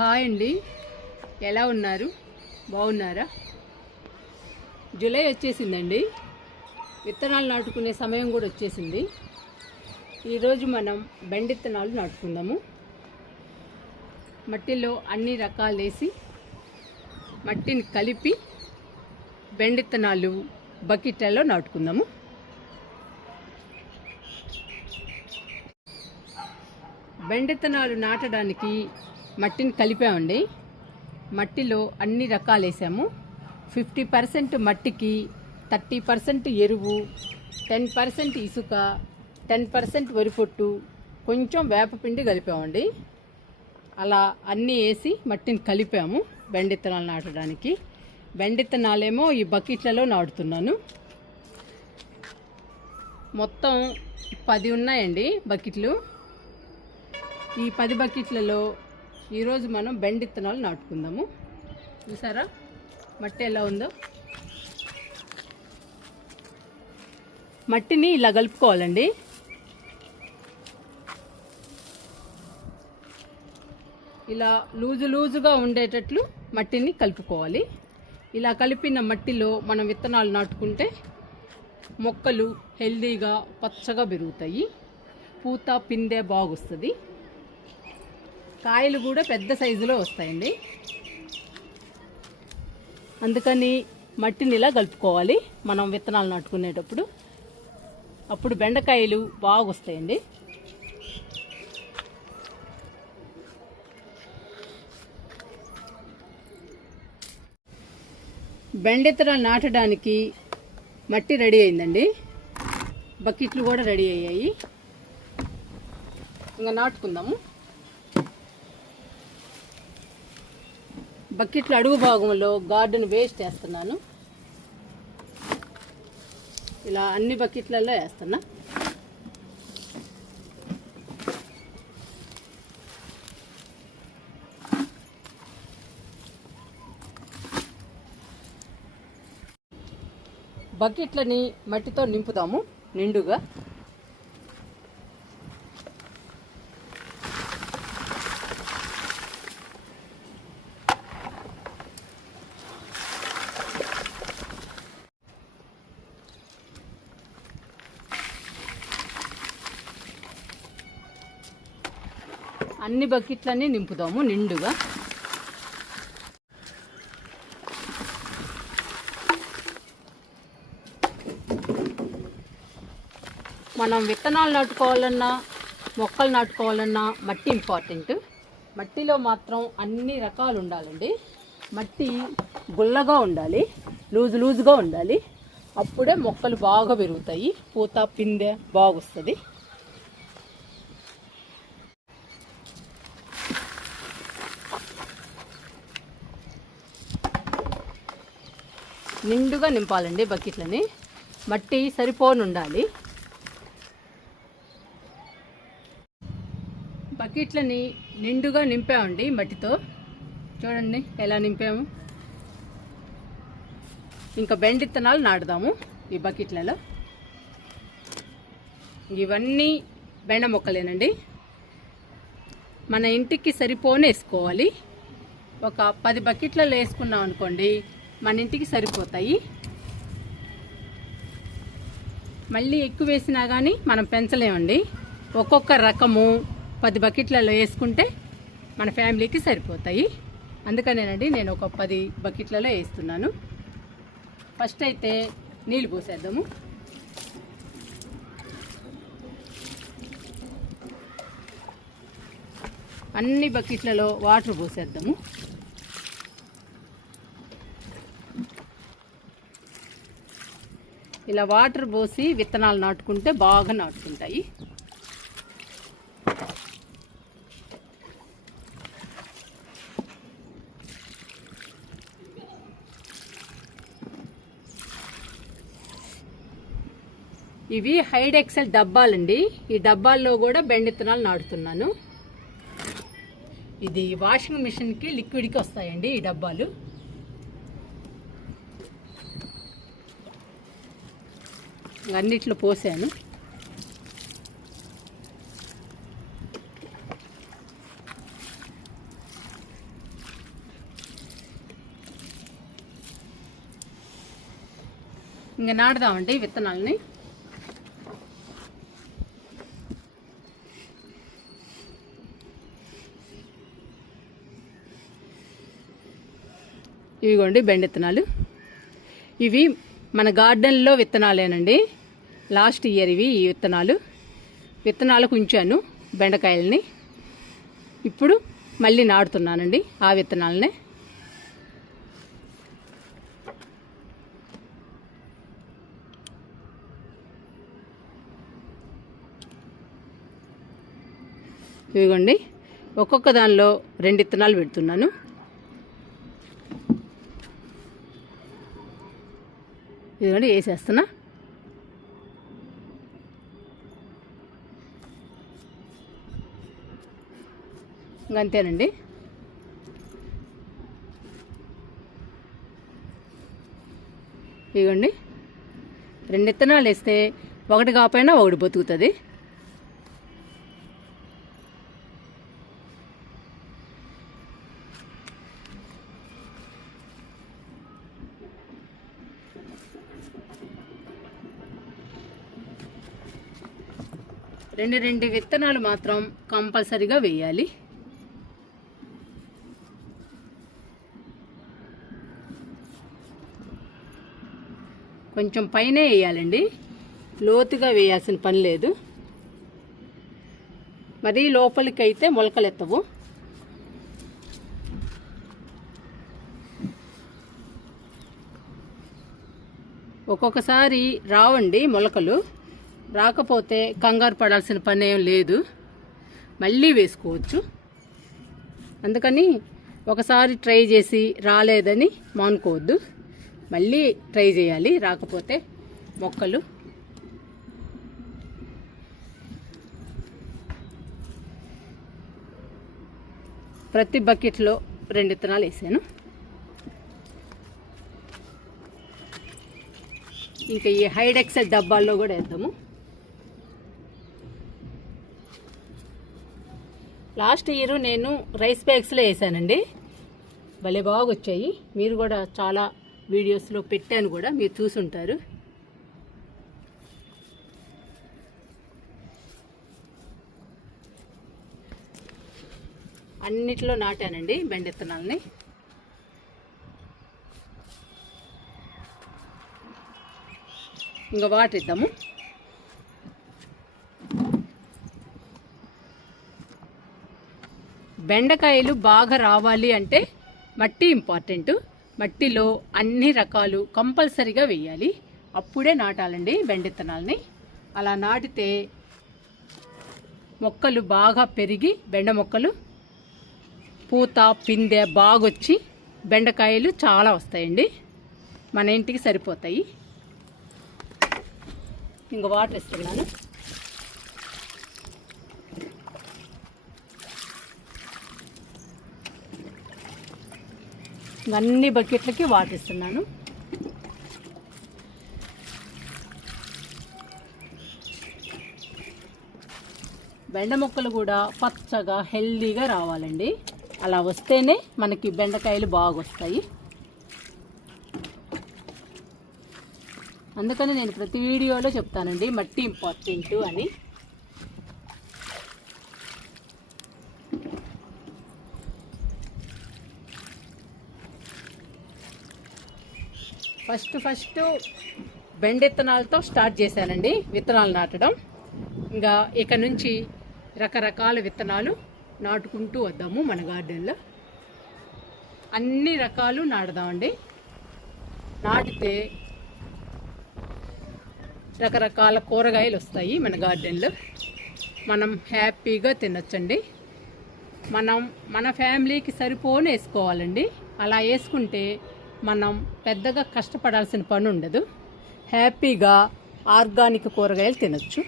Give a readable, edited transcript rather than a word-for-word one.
Hi అండి, ఎలా ఉన్నారు? బాగున్నారా? జూలై వచ్చేసిందండి, విత్తనాలు నాటుకునే సమయం కూడా వచ్చేసింది. ఈరోజు మనం బెండ విత్తనాలు నాటుకుందాము. మట్టిలో అన్ని రకాలు వేసి మట్టిని కలిపి బెండ విత్తనాలు బకెట్లలో నాటుకుందాము. బెండ విత్తనాలు నాటడానికి మట్టిని కలిపామండి. మట్టిలో అన్ని రకాలు వేసాము. 50% మట్టికి 30% ఎరువు, 10% ఇసుక, 10% వరిపొట్టు, కొంచెం వేపపిండి కలిపామండి. అలా అన్నీ వేసి మట్టిని కలిపాము బెండ విత్తనాలు నాటడానికి. బెండ విత్తనాలేమో ఈ బకెట్లలో నాటుతున్నాను. మొత్తం 10 ఉన్నాయండి బకెట్లు. ఈ 10 బకెట్లలో ఈరోజు మనం బెండ విత్తనాలు నాటుకుందాము. చూసారా మట్టి ఎలా ఉందో? మట్టిని ఇలా కలుపుకోవాలండి. ఇలా లూజుగా ఉండేటట్లు మట్టిని కలుపుకోవాలి. ఇలా కలిపిన మట్టిలో మనం విత్తనాలు నాటుకుంటే మొక్కలు హెల్దీగా పచ్చగా పెరుగుతాయి. పూత పిందె బాగొస్తుంది. కాయలు కూడా పెద్ద సైజులో వస్తాయండి. అందుకని మట్టిని ఇలా కలుపుకోవాలి మనం విత్తనాలు నాటుకునేటప్పుడు. అప్పుడు బెండకాయలు బాగా వస్తాయండి. బెండ విత్తనాలు నాటడానికి మట్టి రెడీ అయిందండి. బకెట్లు కూడా రెడీ అయ్యాయి. ఇంకా నాటుకుందాము. బకెట్లు అడుగు భాగంలో గార్డెన్ వేస్ట్ వేస్తున్నాను. ఇలా అన్ని బకెట్లలో వేస్తున్నా. బకెట్లని మట్టితో నింపుదాము నిండుగా. అన్ని బకెట్లన్నీ నింపుదాము నిండుగా. మనం విత్తనాలు నాటుకోవాలన్నా మొక్కలు నాటుకోవాలన్నా మట్టి ఇంపార్టెంట్. మట్టిలో మాత్రం అన్ని రకాలు ఉండాలండి. మట్టి గుల్లగా ఉండాలి, లూజుగా ఉండాలి. అప్పుడే మొక్కలు బాగా పెరుగుతాయి, పూత పిందె బాగొస్తుంది. నిండుగా నింపాలండి బకెట్లని. మట్టి సరిపోని ఉండాలి. బకెట్లని నిండుగా నింపామండి మట్టితో. చూడండి ఎలా నింపాము. ఇంకా బెండ విత్తనాలు నాటుదాము ఈ బకెట్లలో. ఇవన్నీ బెండ మొక్కలేనండి. మన ఇంటికి సరిపోని వేసుకోవాలి. ఒక 10 బకెట్లలో వేసుకున్నాం అనుకోండి, మన ఇంటికి సరిపోతాయి. మళ్ళీ ఎక్కువ వేసినా కానీ మనం పెంచలేమండి. ఒక్కొక్క రకము 10 బకెట్లలో వేసుకుంటే మన ఫ్యామిలీకి సరిపోతాయి. అందుకనేనండి నేను ఒక 10 బకెట్లలో వేస్తున్నాను. ఫస్ట్ అయితే నీళ్ళు పోసేద్దాము. అన్ని బకెట్లలో వాటర్ పోసేద్దాము. ఇలా వాటర్ పోసి విత్తనాలు నాటుకుంటే బాగా నాటుకుంటాయి. ఇవి హైడ్ ఎక్సెల్ డబ్బాలండి. ఈ డబ్బాల్లో కూడా బెండ విత్తనాలు నాటుతున్నాను. ఇది వాషింగ్ మిషన్కి లిక్విడ్కి వస్తాయండి ఈ డబ్బాలు. అన్నిట్లో పోసాను. ఇంకా నాటుదామండి విత్తనాలని. ఇవిగోండి బెండ విత్తనాలు. ఇవి మన గార్డెన్లో విత్తనాలేనండి. లాస్ట్ ఇయర్ ఇవి ఈ విత్తనాలకు ఉంచాను బెండకాయలని. ఇప్పుడు మళ్ళీ నాటుతున్నానండి ఆ విత్తనాలనే. ఇవిగోండి ఒక్కొక్క దానిలో 2 విత్తనాలు పెడుతున్నాను. ఇదిగోండి వేసేస్తున్నా. ఇంకంతేనండి. ఇదిగోండి 2 విత్తనాలు వేస్తే ఒకటి కాకపోయినా ఒకటి బతుకుతుంది. రెండు విత్తనాలు మాత్రం కంపల్సరీగా వేయాలి. కొంచెం పైనే వేయాలండి, లోతుగా వేయాల్సిన పని లేదు. మరీ లోపలికి అయితే మొలకలు ఎత్తవు. ఒక్కొక్కసారి రావండి మొలకలు. రాకపోతే కంగారు పడాల్సిన పని ఏం లేదు, మళ్ళీ వేసుకోవచ్చు. అందుకని ఒకసారి ట్రై చేసి రాలేదని మానుకోవద్దు, మళ్ళీ ట్రై చేయాలి రాకపోతే మొక్కలు. ప్రతి బకెట్లో 2 విత్తనాలు వేసాను. ఇంకా ఈ హైడెక్సెల్ డబ్బాల్లో కూడా వేద్దాము. లాస్ట్ ఇయర్ నేను రైస్ బ్యాగ్స్లో వేసానండి, భలే బాగా వచ్చాయి. మీరు కూడా చాలా వీడియోస్లో పెట్టాను కూడా, మీరు చూసుంటారు. అన్నిట్లో నాటానండి బెండ విత్తనాలని. ఇంకా వాటర్ ఇద్దాము. బెండకాయలు బాగా రావాలి అంటే మట్టి ఇంపార్టెంట్. మట్టిలో అన్ని రకాలు కంపల్సరీగా వేయాలి, అప్పుడే నాటాలండి బెండ విత్తనాలని. అలా నాటితే మొక్కలు బాగా పెరిగి బెండ మొక్కలు పూత పిందె బాగొచ్చి బెండకాయలు చాలా వస్తాయండి, మన ఇంటికి సరిపోతాయి. ఇంక వాటర్ ఇస్తున్నాను. అన్ని బకెట్లకి వాటర్ ఇస్తున్నాను. బెండ మొక్కలు కూడా పచ్చగా హెల్దీగా రావాలండి, అలా వస్తేనే మనకి బెండకాయలు బాగా వస్తాయి. అందుకని నేను ప్రతి వీడియోలో చెప్తానండి మట్టి ఇంపార్టెంట్ అని. ఫస్ట్ బెండ విత్తనాలతో స్టార్ట్ చేశానండి విత్తనాలు నాటడం. ఇంకా ఇక నుంచి రకరకాల విత్తనాలు నాటుకుంటూ వద్దాము. మన గార్డెన్లో అన్ని రకాలు నాటుదామండి. నాటితే రకరకాల కూరగాయలు వస్తాయి మన గార్డెన్లో, మనం హ్యాపీగా తినొచ్చండి. మన ఫ్యామిలీకి సరిపోని వేసుకోవాలండి. అలా వేసుకుంటే మనం పెద్దగా కష్టపడాల్సిన పని ఉండదు, హ్యాపీగా ఆర్గానిక్ కూరగాయలు తినొచ్చు.